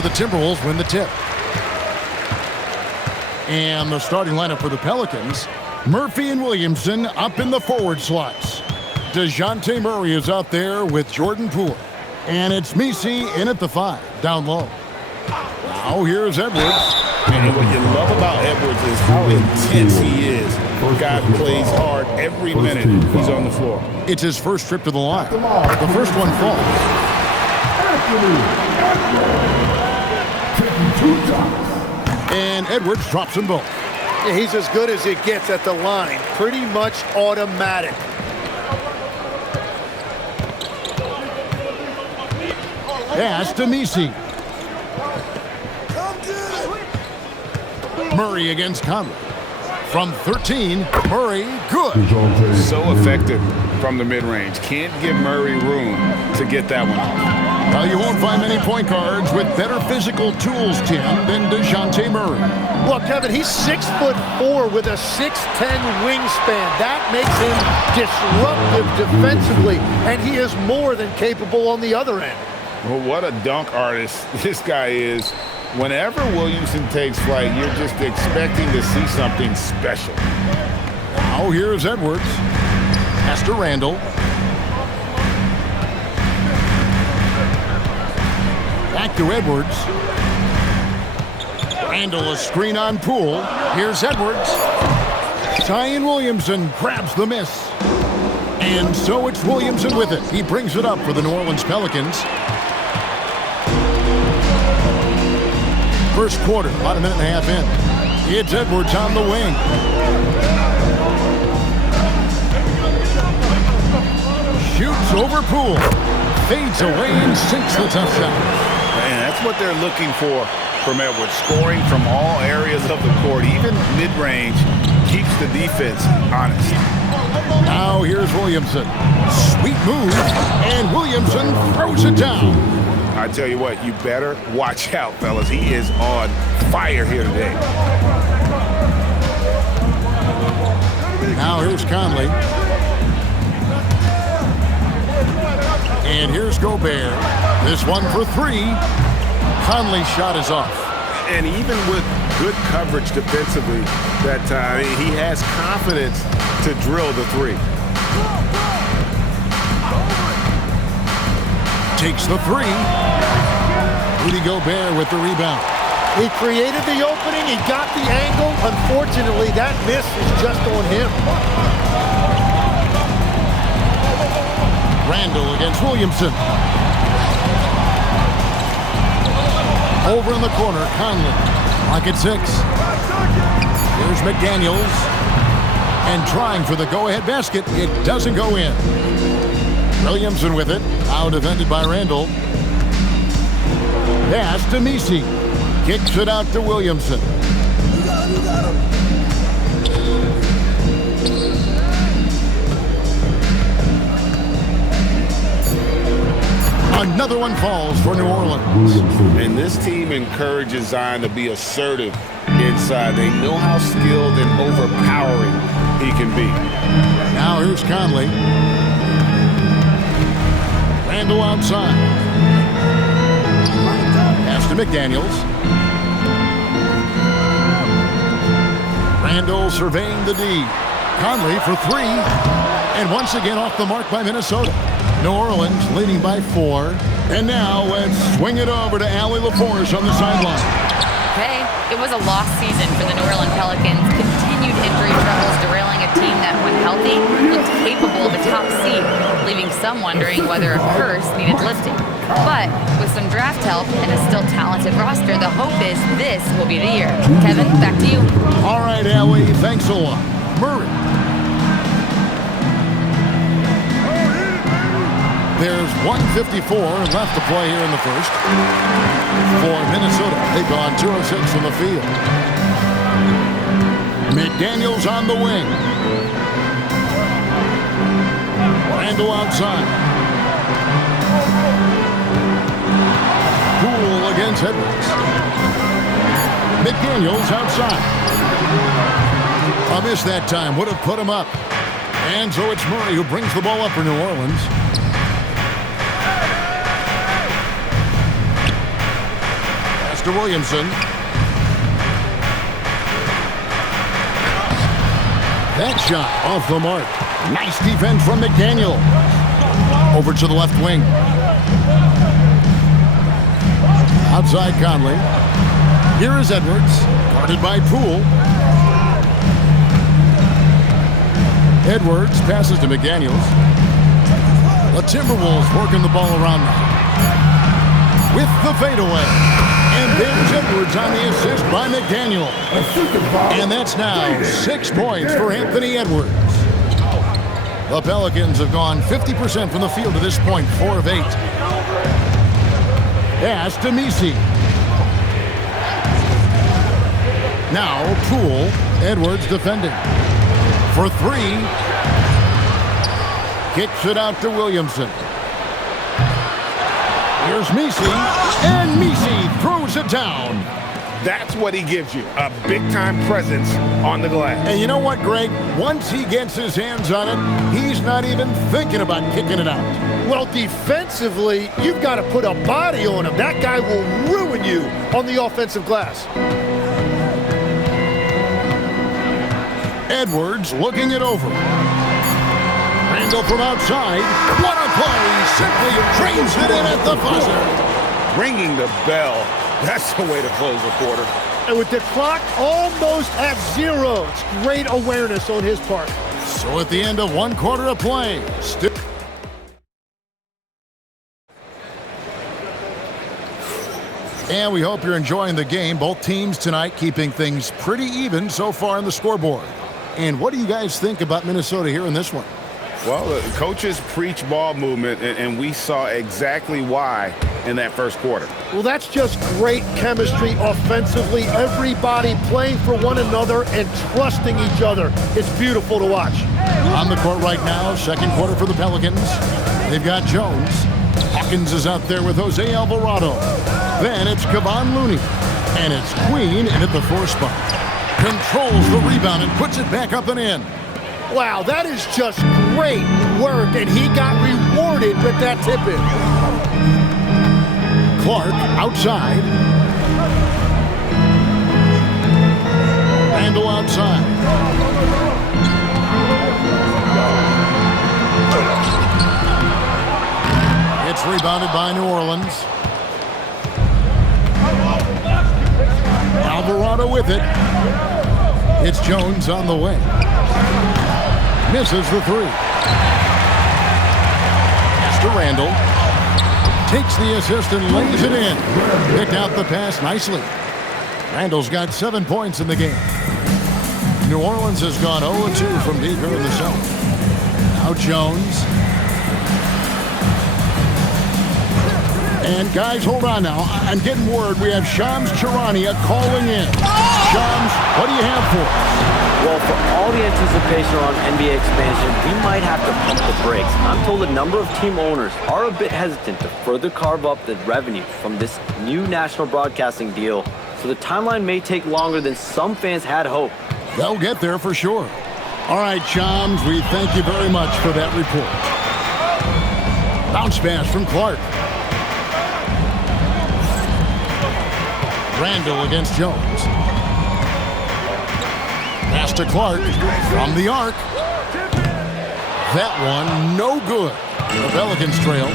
so the Timberwolves win the tip. And the starting lineup for the Pelicans, Murphy and Williamson up in the forward slots. DeJounte Murray is out there with Jordan Poole. And it's Messi in at the 5, down low. Now here's Edwards. And what you love about Edwards is how intense he is. The guy plays hard every minute he's on the floor. It's his first trip to the line. The first one falls. And Edwards drops them both. Yeah, he's as good as it gets at the line. Pretty much automatic. Pass to Messi. Murray against Conley. From 13, Murray, good. So effective from the mid-range. Can't give Murray room to get that one off. Well, you won't find many point guards with better physical tools, Tim, than DeJounte Murray. Look, Kevin, he's 6'4" with a 6'10" wingspan. That makes him disruptive defensively, and he is more than capable on the other end. Well, what a dunk artist this guy is. Whenever Williamson takes flight, you're just expecting to see something special. Now here's Edwards. Pass to Randall. Back to Edwards. Randall, a screen on Poole. Here's Edwards. Zion Williamson grabs the miss. And so it's Williamson with it. He brings it up for the New Orleans Pelicans. First quarter, about a minute and a half in. It's Edwards on the wing. Shoots over Poole. Fades away and sinks the tough shot. Man, that's what they're looking for from Edwards. Scoring from all areas of the court, even mid-range, keeps the defense honest. Now here's Williamson. Sweet move, and Williamson throws it down. I tell you what, you better watch out, fellas. He is on fire here today. Now here's Conley. And here's Gobert. This one for 3. Conley's shot is off. And even with good coverage defensively that time, he has confidence to drill the 3. Takes the 3. Rudy Gobert with the rebound. He created the opening. He got the angle. Unfortunately, that miss is just on him. Randall against Williamson. Over in the corner, Conley. Clock at 6. Here's McDaniels. And trying for the go-ahead basket. It doesn't go in. Williamson with it. Now defended by Randall. Pass to Messi. Kicks it out to Williamson. Another one falls for New Orleans. And this team encourages Zion to be assertive inside. They know how skilled and overpowering he can be. Now here's Conley. Randall outside. Pass to McDaniels. Randall surveying the D. Conley for 3. And once again off the mark by Minnesota. New Orleans leading by 4. And now let's swing it over to Allie LaForce on the sideline. Hey, it was a lost season for the New Orleans Pelicans. Continued injury troubles derailing a team that, when healthy, looked capable of a top seed, leaving some wondering whether a curse needed lifting. But with some draft help and a still talented roster, the hope is this will be the year. Kevin, back to you. All right, Allie, thanks a lot. Murray. There's 1:54 left to play here in the first. For Minnesota, they've gone 2 of 6 from the field. McDaniels on the wing. Randall outside. Poole against Edwards. McDaniels outside. A miss that time. Would have put him up. And so it's Murray who brings the ball up for New Orleans. Pass to Williamson. That shot off the mark. Nice defense from McDaniel. Over to the left wing. Outside Conley. Here is Edwards. Guarded by Poole. Edwards passes to McDaniels. The Timberwolves working the ball around now. With the fadeaway. And there's Edwards on the assist by McDaniel. And that's now 6 points for Anthony Edwards. The Pelicans have gone 50% from the field to this point, 4 of 8. Pass to Messi. Now Poole. Edwards defending. For 3. Kicks it out to Williamson. Here's Messi. And Messi throws it down. That's what he gives you, a big-time presence on the glass. And you know what, Greg? Once he gets his hands on it, he's not even thinking about kicking it out. Well, defensively, you've got to put a body on him. That guy will ruin you on the offensive glass. Edwards looking it over. Randall from outside. What a play! Simply drains it in at the buzzer. Ringing the bell. That's the way to close a quarter. And with the clock almost at 0, it's great awareness on his part. So at the end of 1 quarter of play, and we hope you're enjoying the game. Both teams tonight keeping things pretty even so far on the scoreboard. And what do you guys think about Minnesota here in this one? Well, the coaches preach ball movement, and we saw exactly why in that first quarter. Well, that's just great chemistry offensively. Everybody playing for one another and trusting each other. It's beautiful to watch. On the court right now, second quarter for the Pelicans. They've got Jones. Hawkins is out there with Jose Alvarado. Then it's Kevon Looney. And it's Queen in at the 4 spot. Controls the rebound and puts it back up and in. Wow, that is just great work, and he got rewarded with that tip-in. Clark outside. Randall outside. It's rebounded by New Orleans. Alvarado with it. It's Jones on the way. Misses the 3. Pass to Randall. Takes the assist and lays it in. Picked out the pass nicely. Randall's got 7 points in the game. New Orleans has gone 0-2 from deep here in the zone. Now Jones. And guys, hold on now. I'm getting word we have Shams Charania calling in. Shams, what do you have for us? Well, for all the anticipation around NBA expansion, we might have to pump the brakes. I'm told a number of team owners are a bit hesitant to further carve up the revenue from this new national broadcasting deal, so the timeline may take longer than some fans had hoped. They'll get there for sure. All right, Shams, we thank you very much for that report. Bounce pass from Clark. Randall against Jones. Pass to Clark from the arc. That one no good. The Pelicans trail.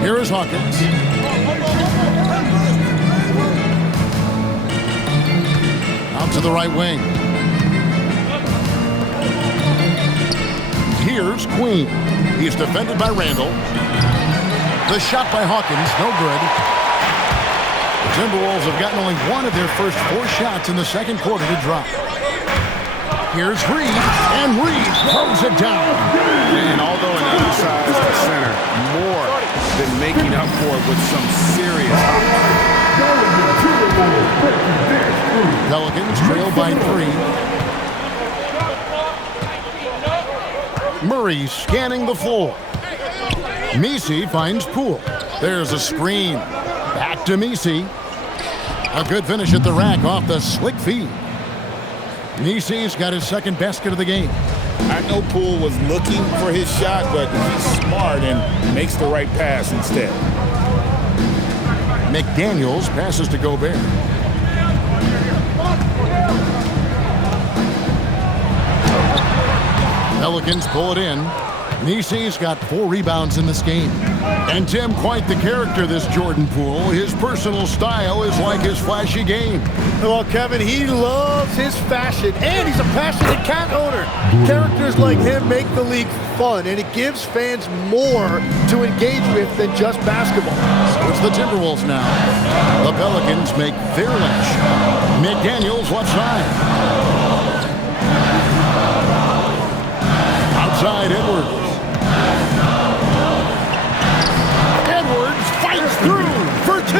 Here is Hawkins. Out to the right wing. Here's Queen. He's defended by Randall. The shot by Hawkins, no good. The Timberwolves have gotten only 1 of their first 4 shots in the second quarter to drop. Here's Reed, and Reed throws it down. And although an undersized center, more than making up for it with some serious. Pelicans trail by 3. Murray scanning the floor. Messi finds Poole. There's a screen. Back to Messi. A good finish at the rack off the slick feed. Messi's got his second basket of the game. I know Poole was looking for his shot, but he's smart and makes the right pass instead. McDaniels passes to Gobert. Pelicans pull it in. Nisi's got 4 rebounds in this game. And Tim, quite the character, this Jordan Poole. His personal style is like his flashy game. Well, Kevin, he loves his fashion, and he's a passionate cat owner. Characters like him make the league fun, and it gives fans more to engage with than just basketball. So it's the Timberwolves now. The Pelicans make their last shot. McDaniels left side. Outside, Edwards. Edwards fights through for 2.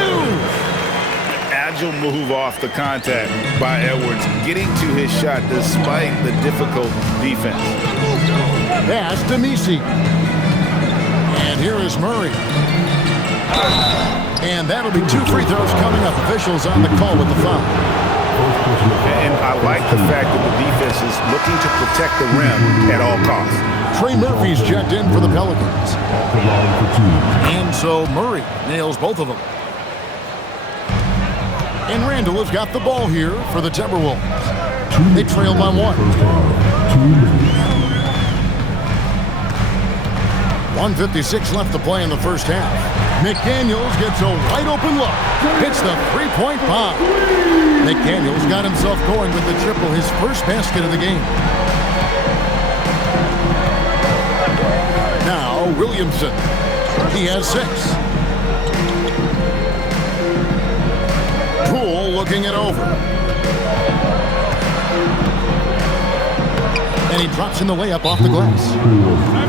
Agile move off the contact by Edwards, getting to his shot despite the difficult defense. Pass to Nisi. And here is Murray. And that'll be 2 free throws coming up. Officials on the call with the foul. And I like the fact that the defense is looking to protect the rim at all costs. Trey Murphy's checked in for the Pelicans. And so Murray nails both of them. And Randall has got the ball here for the Timberwolves. They trail by 1. 1:56 left to play in the first half. McDaniels gets a wide open look. Hits the 3-point bomb. McDaniels got himself going with the triple, his first basket of the game. Now Williamson. He has 6. Poole looking it over. And he drops in the layup off the glass.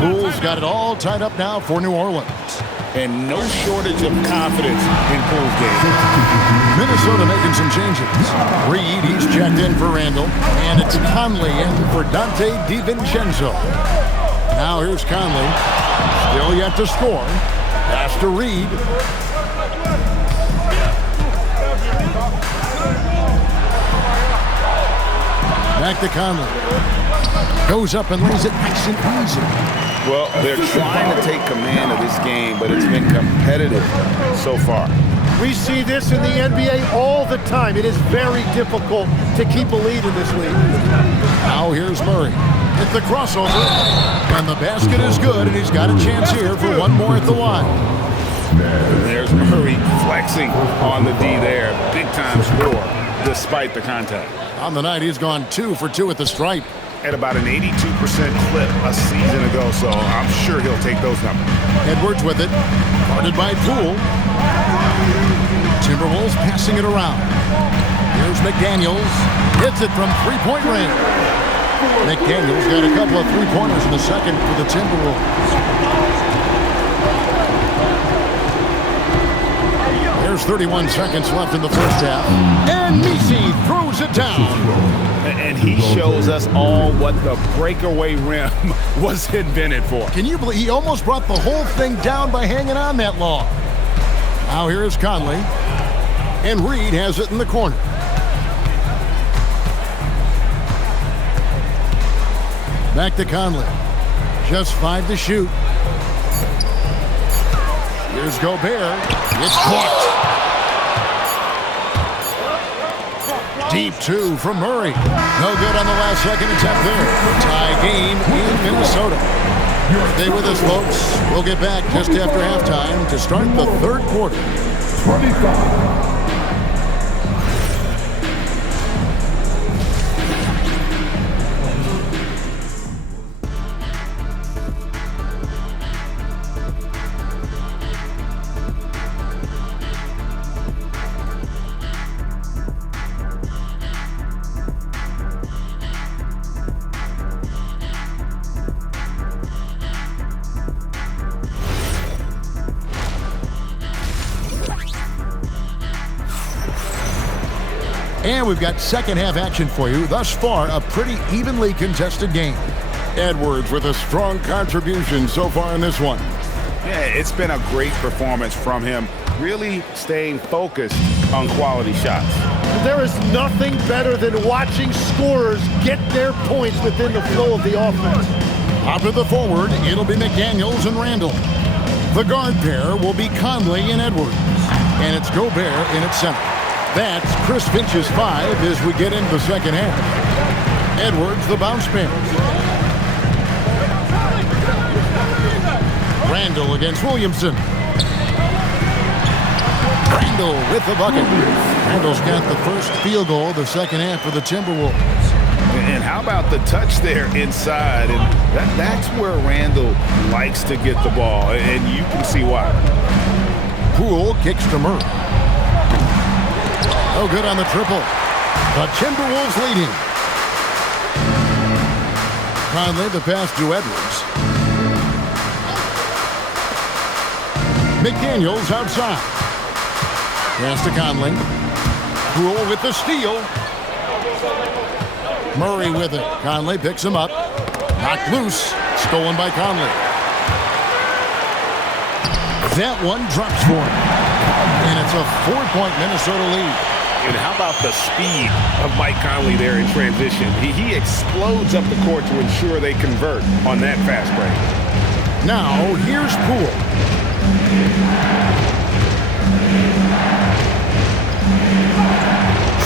Poole's got it all tied up now for New Orleans. And no shortage of confidence in Poole's game. Minnesota making some changes. Reed, he's checked in for Randall. And it's Conley in for Dante DiVincenzo. Now here's Conley. Still yet to score. Pass to Reed. Back to Conley. Goes up and lays it nice and easy. Well, they're trying to take command of this game, but it's been competitive so far. We see this in the NBA all the time. It is very difficult to keep a lead in this league. Now here's Murray. It's the crossover. And the basket is good, and he's got a chance here for one more at the line. There's Murray flexing on the D there. Big time score, despite the contact. On the night, he's gone 2 for 2 at the stripe. At about an 82% clip a season ago, so I'm sure he'll take those numbers. Edwards with it. Guarded by Poole. Timberwolves passing it around. Here's McDaniels. Hits it from 3-point range. McDaniels got a couple of 3-pointers in the second for the Timberwolves. There's 31 seconds left in the first half. And Nisi throws it down. And he shows us all what the breakaway rim was invented for. Can you believe he almost brought the whole thing down by hanging on that long? Now here's Conley. And Reed has it in the corner. Back to Conley. Just 5 to shoot. Here's Gobert. It's blocked. Deep 2 from Murray. No good on the last second attempt there. Tie game in Minnesota. Stay with us, folks. We'll get back just after halftime to start the third quarter. 25. And we've got second half action for you. Thus far, a pretty evenly contested game. Edwards with a strong contribution so far in this one. Yeah, it's been a great performance from him, really staying focused on quality shots. There is nothing better than watching scorers get their points within the flow of the offense. Top of the forward, it'll be McDaniels and Randall. The guard pair will be Conley and Edwards. And it's Gobert in its center. That's Chris Finch's 5 as we get into the second half. Edwards, the bounce man. Randall against Williamson. Randall with the bucket. Randall's got the first field goal of the second half for the Timberwolves. And how about the touch there inside? And that's where Randall likes to get the ball, and you can see why. Poole kicks to Murray. Oh, good on the triple. The Timberwolves leading. Conley, the pass to Edwards. McDaniels outside. Pass to Conley. Poole with the steal. Murray with it. Conley picks him up. Knocked loose. Stolen by Conley. That one drops for him. And it's a 4-point Minnesota lead. And how about the speed of Mike Conley there in transition? He explodes up the court to ensure they convert on that fast break. Now, here's Poole.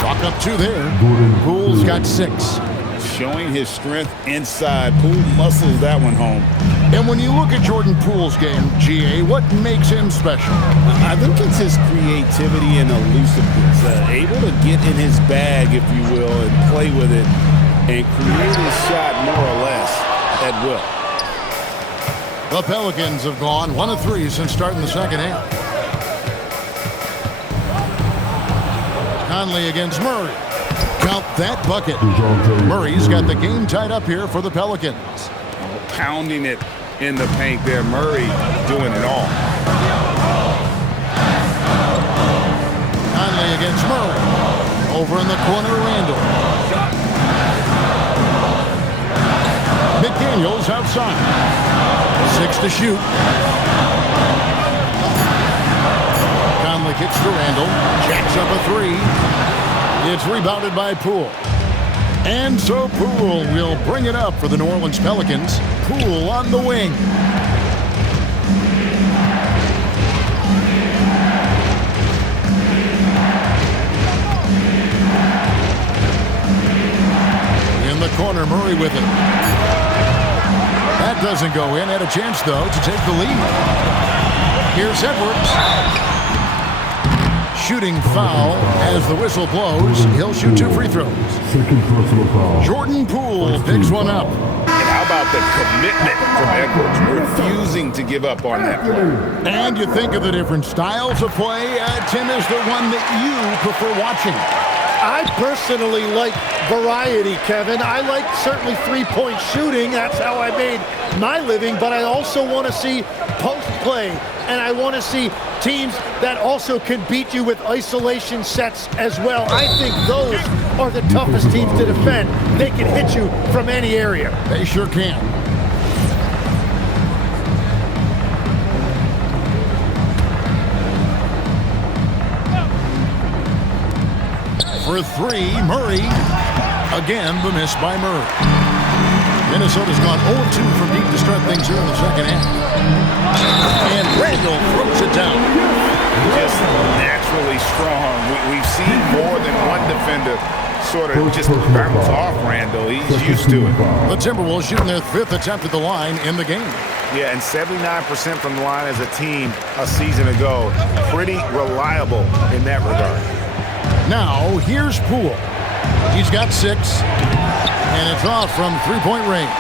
Chalk up 2 there. Poole's got 6. Showing his strength inside. Poole muscles that one home. And when you look at Jordan Poole's game, GA, what makes him special? I think it's his creativity and elusiveness. Able to get in his bag, if you will, and play with it and create his shot more or less at will. The Pelicans have gone 1 of 3 since starting the second half. Conley against Murray. Count that bucket. Murray's got the game tied up here for the Pelicans. Pounding it in the paint there. Murray doing it all. Conley against Murray. Over in the corner, Randall. McDaniels outside. 6 to shoot. Conley kicks to Randall. Jacks up a 3. It's rebounded by Poole. And so Poole will bring it up for the New Orleans Pelicans. Poole on the wing. In the corner, Murray with it. That doesn't go in. Had a chance, though, to take the lead. Here's Edwards. Shooting foul as the whistle blows. He'll shoot 2 free throws. Second personal foul. Jordan Poole picks one up. And how about the commitment from Edwards, refusing to give up on that play. And you think of the different styles of play. Tim is the one that you prefer watching. I personally like variety, Kevin. I like certainly three-point shooting. That's how I made my living. But I also want to see post play. And I want to see teams that also can beat you with isolation sets as well. I think those are the toughest teams to defend. They can hit you from any area. They sure can. For 3, Murray. Again, the miss by Murray. Minnesota's gone 0-2 from deep to start things here in the second half. And Randall throws it down. Just naturally strong. We've seen more than one defender sort of just bounce off Randall. He's used to it. The Timberwolves shooting their 5th attempt at the line in the game. Yeah, and 79% from the line as a team a season ago. Pretty reliable in that regard. Now, here's Poole. He's got 6, and it's off from 3-point range.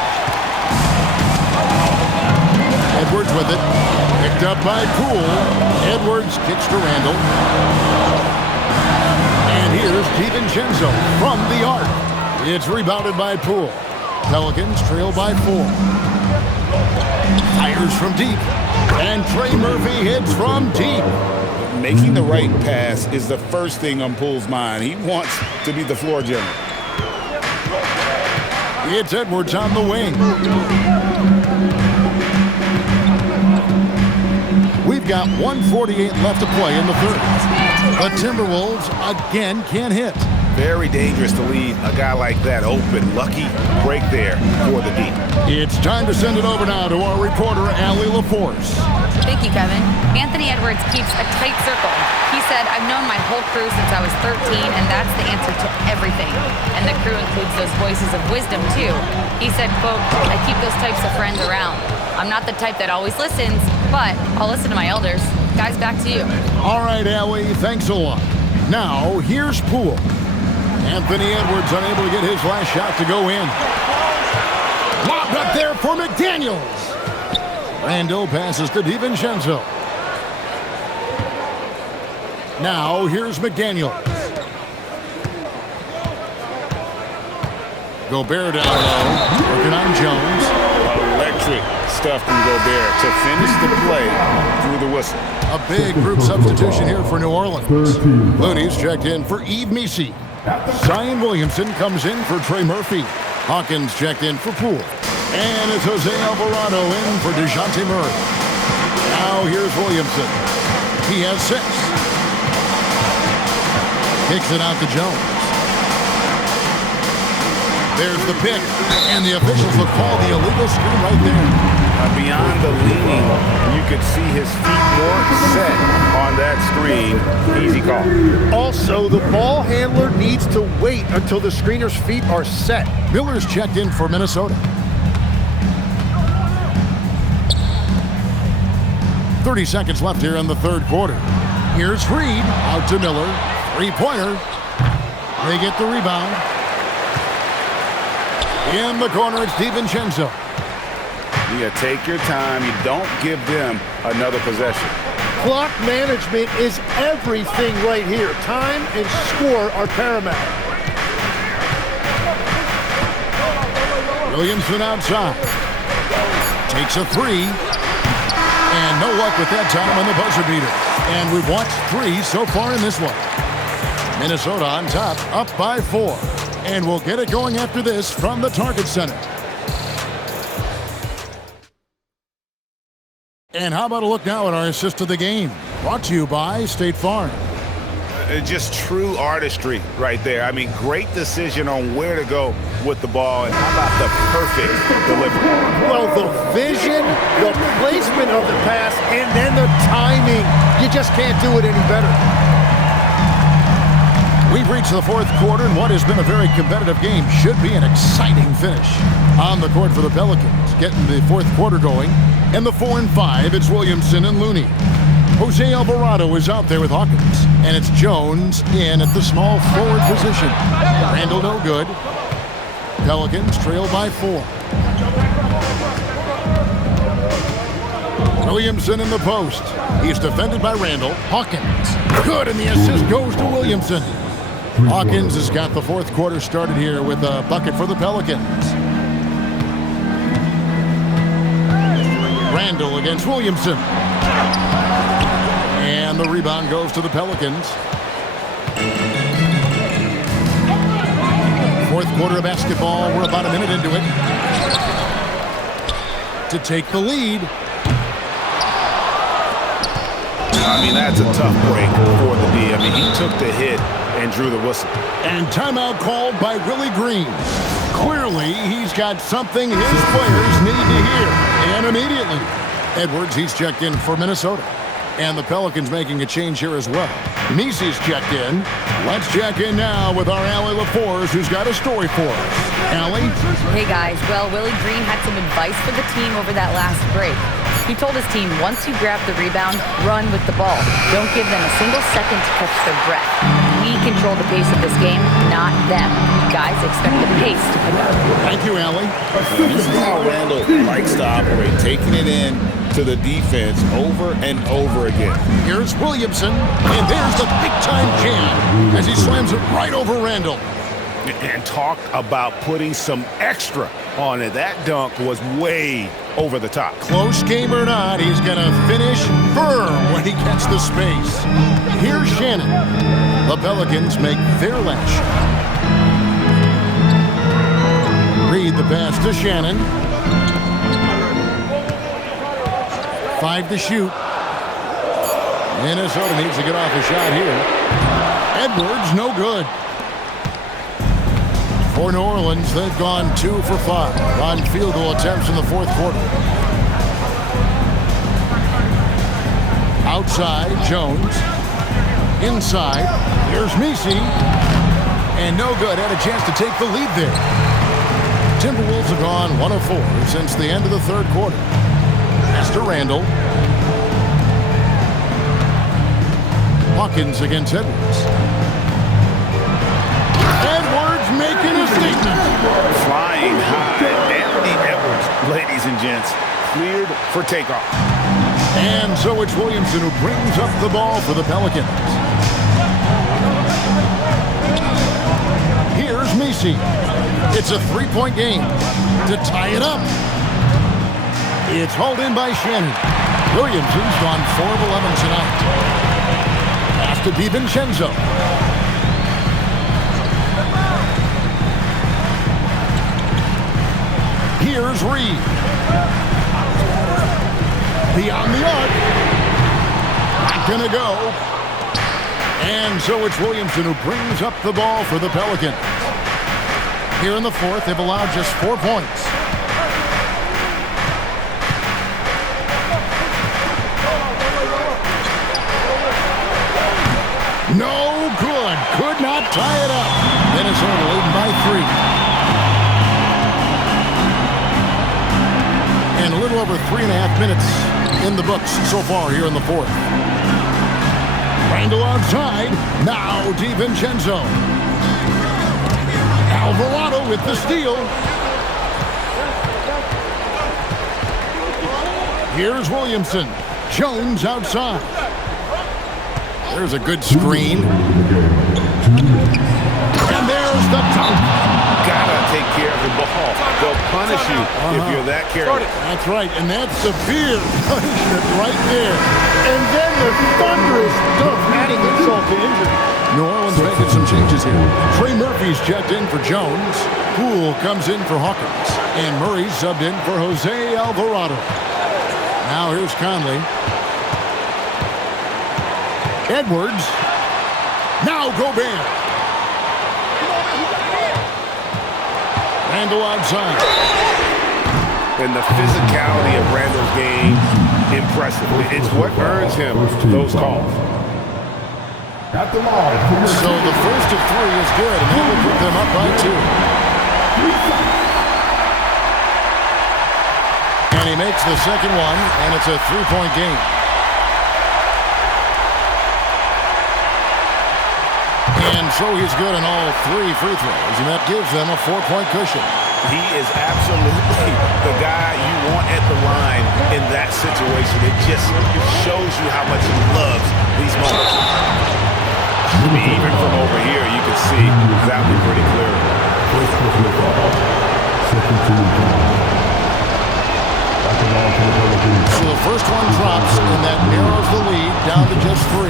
Edwards with it. Picked up by Poole. Edwards kicks to Randall. And here's DiVincenzo from the arc. It's rebounded by Poole. Pelicans trail by 4. Fires from deep. And Trey Murphy hits from deep. Making the right pass is the first thing on Poole's mind. He wants to be the floor general. It's Edwards on the wing. We've got 1:48 left to play in the third. The Timberwolves again can't hit. Very dangerous to leave a guy like that open. Lucky break there for the D. It's time to send it over now to our reporter, Allie LaForce. Thank you, Kevin. Anthony Edwards keeps a tight circle. He said, I've known my whole crew since I was 13, and that's the answer to everything. And the crew includes those voices of wisdom, too. He said, quote, I keep those types of friends around. I'm not the type that always listens, but I'll listen to my elders. Guys, back to you. All right, Allie, thanks a lot. Now, here's Poole. Anthony Edwards unable to get his last shot to go in. Lobbed up there for McDaniels. Randall passes to DiVincenzo. Now, here's McDaniels. Gobert down low, working on Jones. Electric stuff from Gobert to finish the play through the whistle. A big group substitution here for New Orleans. Looney's checked in for Yves Missi. Zion Williamson comes in for Trey Murphy. Hawkins checked in for Poole. And it's Jose Alvarado in for DeJounte Murray. Now here's Williamson. He has 6. Kicks it out to Jones. There's the pick. And the officials will call the illegal screen right there. Beyond the leaning, you could see his feet weren't set on that screen. Easy call. Also, the ball handler needs to wait until the screener's feet are set. Miller's checked in for Minnesota. 30 seconds left here in the third quarter. Here's Reed, out to Miller. Three-pointer. They get the rebound. In the corner, it's DiVincenzo. Yeah, take your time. You don't give them another possession. Clock management is everything right here. Time and score are paramount. Williamson outside. Takes a 3. And no luck with that time on the buzzer beater. And we've watched 3 so far in this one. Minnesota on top, up by 4. And we'll get it going after this from the Target Center. And how about a look now at our assist of the game? Brought to you by State Farm. Just true artistry right there. I mean, great decision on where to go with the ball. And how about the perfect delivery? Well, the vision, the placement of the pass, and then the timing. You just can't do it any better. We've reached the fourth quarter, and what has been a very competitive game should be an exciting finish. On the court for the Pelicans, getting the fourth quarter going. And the 4 and 5, it's Williamson and Looney. Jose Alvarado is out there with Hawkins. And it's Jones in at the small forward position. Randall no good. Pelicans trail by 4. Williamson in the post. He's defended by Randall. Hawkins. Good, and the assist goes to Williamson. Hawkins has got the fourth quarter started here with a bucket for the Pelicans. Randall against Williamson. And the rebound goes to the Pelicans. Fourth quarter of basketball. We're about a minute into it. To take the lead. I mean, that's a tough break for the D. I mean, he took the hit and drew the whistle. And timeout called by Willie Green. Clearly, he's got something his players need to hear. And immediately, Edwards, he's checked in for Minnesota. And the Pelicans making a change here as well. Missi's checked in. Let's check in now with our Allie LaForce, who's got a story for us. Allie? Hey, guys. Well, Willie Green had some advice for the team over that last break. He told his team, once you grab the rebound, run with the ball. Don't give them a single second to catch their breath. We control the pace of this game, not them. Guys, expect the pace to pick up. Thank you, Allie. This is how Randall likes to operate, taking it in to the defense over and over again. Here's Williamson, and there's the big-time jam as he slams it right over Randall. And talked about putting some extra on it. That dunk was way over the top. Close game or not, he's going to finish firm when he gets the space. Here's Shannon. The Pelicans make their last shot. Reed the pass to Shannon. 5 to shoot. Minnesota needs to get off a shot here. Edwards, no good. For New Orleans, they've gone 2 for 5 on field goal attempts in the fourth quarter. Outside, Jones. Inside, here's Misi. And no good. Had a chance to take the lead there. Timberwolves have gone 1 of 4 since the end of the third quarter. Pass to Randall. Hawkins against Edwards. Edwards making a statement. Flying high. Anthony Edwards, ladies and gents, cleared for takeoff. And so it's Williamson who brings up the ball for the Pelicans. Here's Misi. It's a three-point game to tie it up. It's hauled in by Shannon. Williamson's gone 4 of 11 tonight. Pass to DiVincenzo. Here's Reed. Beyond the arc. Not gonna go. And so it's Williamson who brings up the ball for the Pelicans. Here in the fourth, they've allowed just 4 points. No good. Could not tie it up. Minnesota leading by 3. And a little over 3.5 minutes in the books so far here in the fourth. Randall outside. Now DiVincenzo. Alvarado with the steal. Here's Williamson. Jones outside. There's a good screen. And there's the dunk. Gotta take care of the ball. They'll punish you if you're that careless. That's right, and that's severe punishment right there. And then the thunderous dunk, adding insult to injury. New Orleans making some changes here. Trey Murphy's checked in for Jones. Poole comes in for Hawkins. And Murray subbed in for Jose Alvarado. Now here's Conley. Edwards. Now Gobert. Randall outside. And the physicality of Randall's game, impressive. It's what earns him those calls. At the line. So the first of 3 is good, and that will put them up by 2. And he makes the second one, and it's a 3-point game. And so he's good on all 3 free throws, and that gives them a 4-point cushion. He is absolutely the guy you want at the line in that situation. It just shows you how much he loves these moments. I mean, even from over here, you can see that one pretty clearly. So the first one drops, and that narrows the lead down to just 3.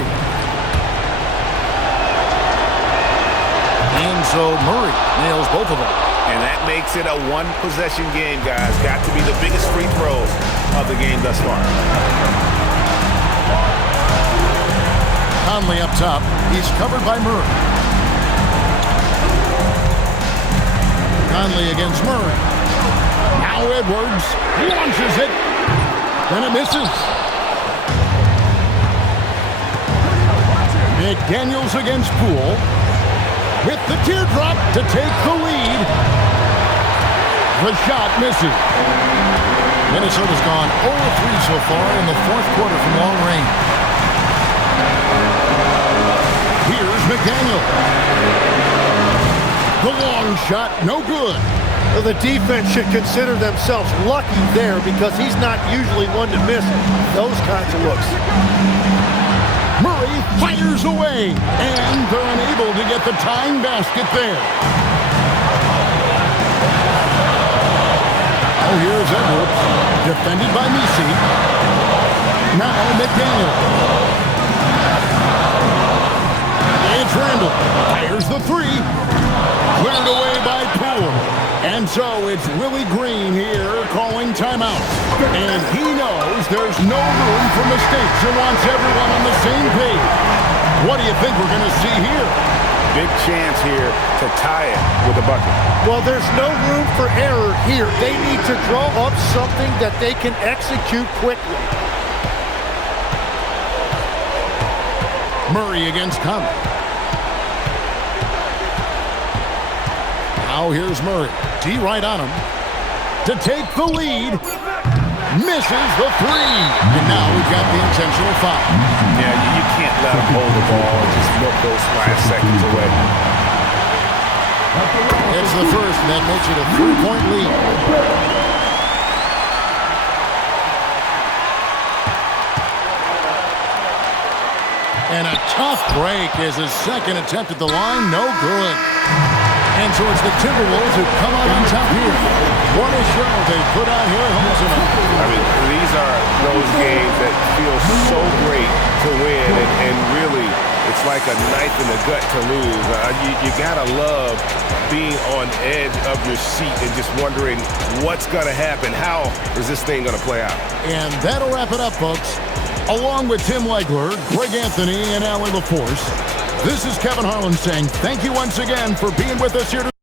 And so Murray nails both of them. And that makes it a one-possession game, guys. Got to be the biggest free throws of the game thus far. Conley up top. He's covered by Murray. Conley against Murray. Now Edwards launches it. Then it misses. McDaniels against Poole. With the teardrop to take the lead. The shot misses. Minnesota's gone 0-3 so far in the fourth quarter from long range. Here's McDaniel. The long shot, no good. Well, the defense should consider themselves lucky there because he's not usually one to miss those kinds of looks. Murray fires away, and they're unable to get the tying basket there. Oh, here's Edwards, defended by Misi. Now McDaniel. It's Randall, fires the 3. Cleared away by Poole. And so it's Willie Green here calling timeout. And he knows there's no room for mistakes and wants everyone on the same page. What do you think we're going to see here? Big chance here to tie it with a bucket. Well, there's no room for error here. They need to draw up something that they can execute quickly. Murray against Conley. Now here's Murray. D right on him. To take the lead. Misses the three. And now we've got the intentional foul. Yeah, you can't let him hold the ball and just milk those 5 seconds away. It's the first, and that makes it a 3-point lead. And a tough break is his second attempt at the line. No good. And so it's the Timberwolves who come out on top here. What a show they put on here at home tonight. I mean, these are those games that feel so great to win, and really, it's like a knife in the gut to lose. You gotta love being on edge of your seat and just wondering what's gonna happen. How is this thing gonna play out? And that'll wrap it up, folks. Along with Tim Legler, Greg Anthony, and Allie LaForce, this is Kevin Harlan saying thank you once again for being with us here today.